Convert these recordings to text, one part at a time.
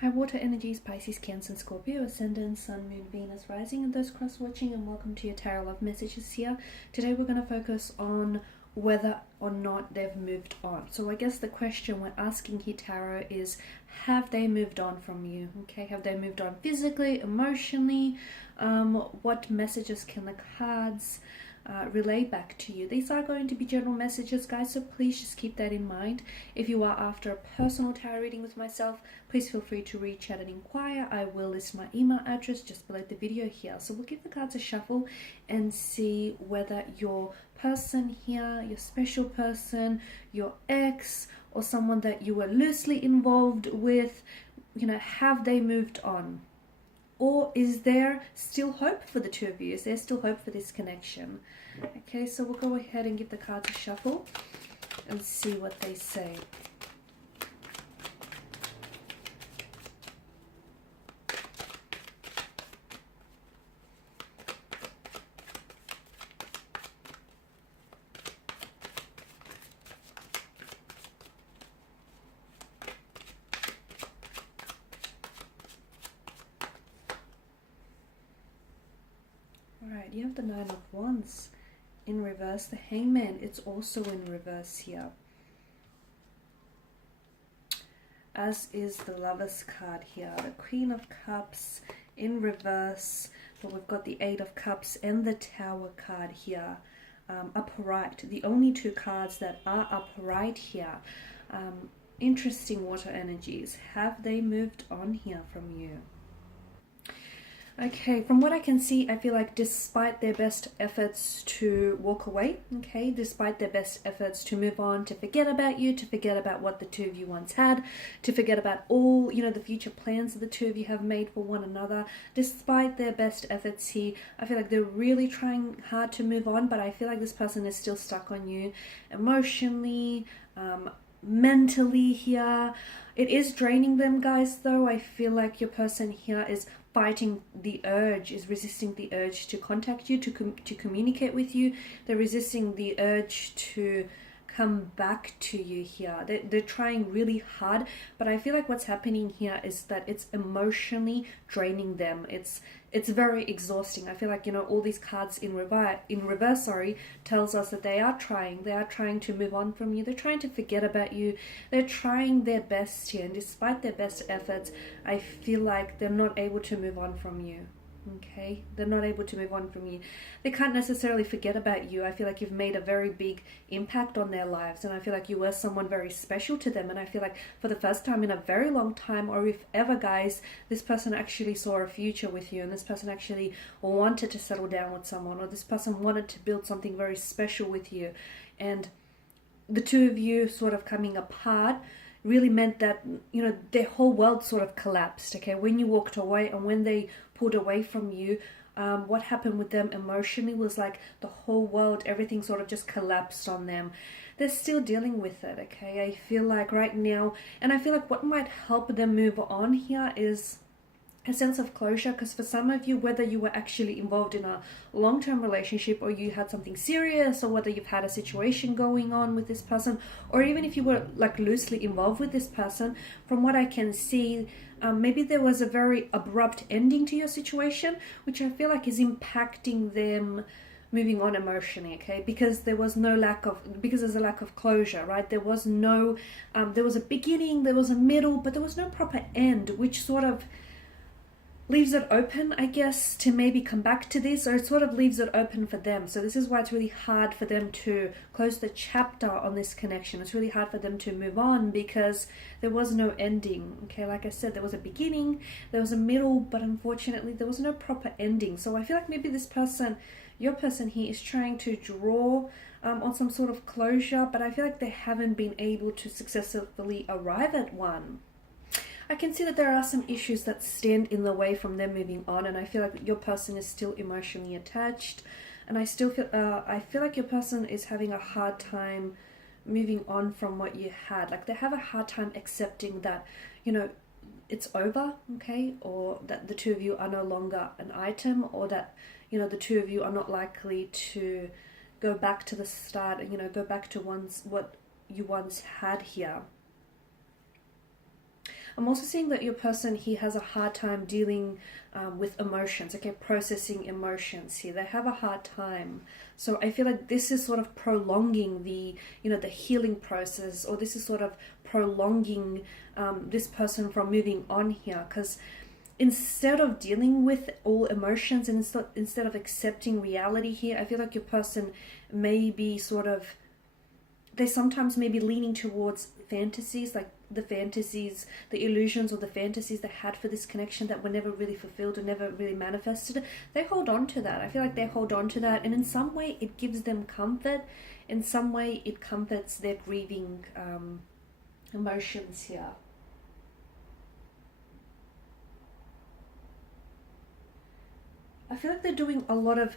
Hi, water energies, Pisces, Cancer, and Scorpio, Ascendant, Sun, Moon, Venus, Rising, and those cross-watching, and welcome to your Tarot Love Messages here. Today we're going to focus on whether or not they've moved on. So I guess the question we're asking here, Tarot, is have they moved on from you? Okay, have they moved on physically, emotionally? What messages can the cards relay back to you? These are going to be general messages, guys, so please just keep that in mind. If you are after a personal tarot reading with myself, please feel free to reach out and inquire. I will list my email address just below the video here. So we'll give the cards a shuffle and see whether your person here, your special person, your ex, or someone that you were loosely involved with, have they moved on? Or is there still hope for the two of you? Is there still hope for this connection? Okay, so we'll go ahead and give the cards a shuffle and see what they say. Alright, you have the Nine of Wands in reverse. The Hangman, it's also in reverse here. As is the Lover's card here. The Queen of Cups in reverse. But we've got the Eight of Cups and the Tower card here. Upright. The only two cards that are upright here. Interesting water energies. Have they moved on here from you? Okay, from what I can see, I feel like despite their best efforts to walk away, okay, despite their best efforts to move on, to forget about you, to forget about what the two of you once had, to forget about all, the future plans that the two of you have made for one another, despite their best efforts here, I feel like they're really trying hard to move on, but I feel like this person is still stuck on you emotionally, mentally here. It is draining them, guys, though. I feel like your person here is fighting the urge, is resisting the urge to contact you, to communicate with you. They're resisting the urge to come back to you here. They're trying really hard, but I feel like what's happening here is that it's emotionally draining them. It's very exhausting. I feel like, all these cards in reverse, tells us that they are trying to move on from you. They're trying to forget about you. They're trying their best here, and despite their best efforts, I feel like they're not able to move on from you. Okay, they're not able to move on from you. They can't necessarily forget about you. I feel like you've made a very big impact on their lives, and I feel like you were someone very special to them. And I feel like for the first time in a very long time, or if ever, guys, this person actually saw a future with you, and this person actually wanted to settle down with someone, or this person wanted to build something very special with you. And the two of you sort of coming apart really meant that, their whole world sort of collapsed, okay? When you walked away and when they pulled away from you, what happened with them emotionally was like the whole world, everything sort of just collapsed on them. They're still dealing with it, okay? I feel like right now, and I feel like what might help them move on here is a sense of closure, because for some of you, whether you were actually involved in a long-term relationship, or you had something serious, or whether you've had a situation going on with this person, or even if you were like loosely involved with this person, from what I can see, maybe there was a very abrupt ending to your situation, which I feel like is impacting them moving on emotionally, okay? Because there's a lack of closure, right? There was a beginning, there was a middle, but there was no proper end, which sort of leaves it open, I guess, to maybe come back to this, or it sort of leaves it open for them. So this is why it's really hard for them to close the chapter on this connection. It's really hard for them to move on because there was no ending, okay? Like I said, there was a beginning, there was a middle, but unfortunately there was no proper ending. So I feel like maybe this person, your person here, is trying to draw on some sort of closure, but I feel like they haven't been able to successfully arrive at one. I can see that there are some issues that stand in the way from them moving on, and I feel like your person is still emotionally attached, and I feel like your person is having a hard time moving on from what you had. Like they have a hard time accepting that, it's over, okay, or that the two of you are no longer an item, or that, the two of you are not likely to go back to the start, go back to what you once had here. I'm also seeing that your person, he has a hard time dealing with emotions, okay, processing emotions here. They have a hard time. So I feel like this is sort of prolonging the, you know, the healing process, or this is sort of prolonging this person from moving on here, because instead of dealing with all emotions and instead of accepting reality here, I feel like your person may be sort of, they sometimes may be leaning towards fantasies, like the fantasies, the illusions or the fantasies they had for this connection that were never really fulfilled or never really manifested. They hold on to that. I feel like they hold on to that, and in some way it gives them comfort. In some way it comforts their grieving emotions here. I feel like they're doing a lot of,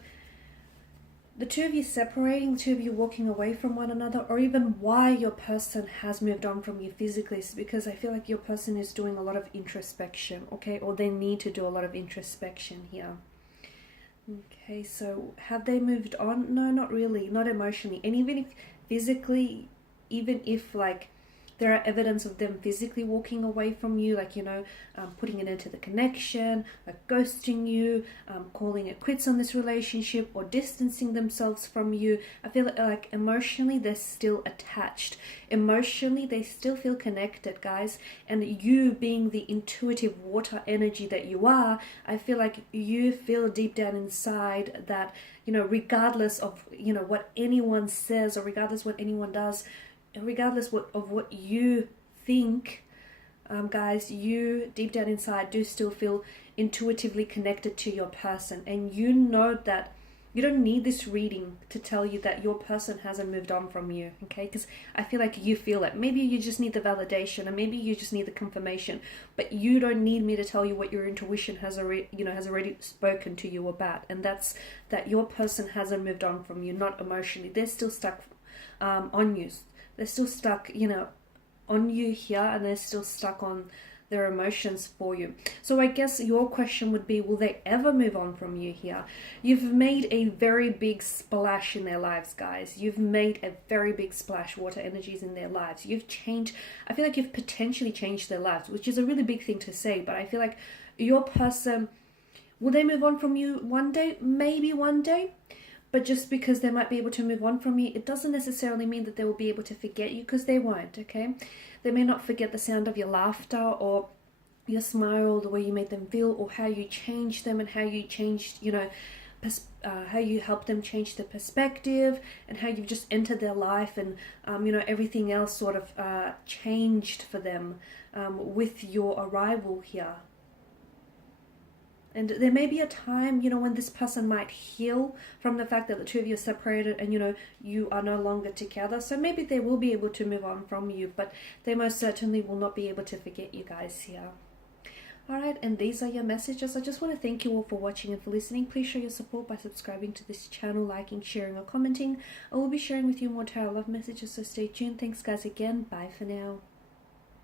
the two of you separating, the two of you walking away from one another, or even why your person has moved on from you physically, is because I feel like your person is doing a lot of introspection, okay, or they need to do a lot of introspection here. Okay, so have they moved on? No, not really, not emotionally. And even if physically, even if like there are evidence of them physically walking away from you, like, you know, putting an end to the connection, like ghosting you, calling it quits on this relationship, or distancing themselves from you. I feel like emotionally they're still attached. Emotionally they still feel connected, guys. And you, being the intuitive water energy that you are, I feel like you feel deep down inside that, you know, regardless of, you know, what anyone says, or regardless what anyone does, regardless of what you think, guys, you deep down inside do still feel intuitively connected to your person. And you know that you don't need this reading to tell you that your person hasn't moved on from you, okay? Because I feel like you feel it. Maybe you just need the validation, and maybe you just need the confirmation, but you don't need me to tell you what your intuition has already, you know, has already spoken to you about. And that's that your person hasn't moved on from you, not emotionally. They're still stuck on you. They're still stuck, you know, on you here, and they're still stuck on their emotions for you. So I guess your question would be, will they ever move on from you here? You've made a very big splash in their lives, guys. You've made a very big splash, water energies, in their lives. You've changed, I feel like you've potentially changed their lives, which is a really big thing to say, but I feel like your person, will they move on from you one day? Maybe one day. But just because they might be able to move on from you, it doesn't necessarily mean that they will be able to forget you, because they won't, okay? They may not forget the sound of your laughter, or your smile, the way you made them feel, or how you changed them, and how you changed, you know, how you helped them change their perspective, and how you've just entered their life, and, you know, everything else sort of changed for them with your arrival here. And there may be a time, you know, when this person might heal from the fact that the two of you are separated, and, you know, you are no longer together. So maybe they will be able to move on from you, but they most certainly will not be able to forget you guys here. Alright, and these are your messages. I just want to thank you all for watching and for listening. Please show your support by subscribing to this channel, liking, sharing, or commenting. I will be sharing with you more tarot love messages, so stay tuned. Thanks, guys, again. Bye for now.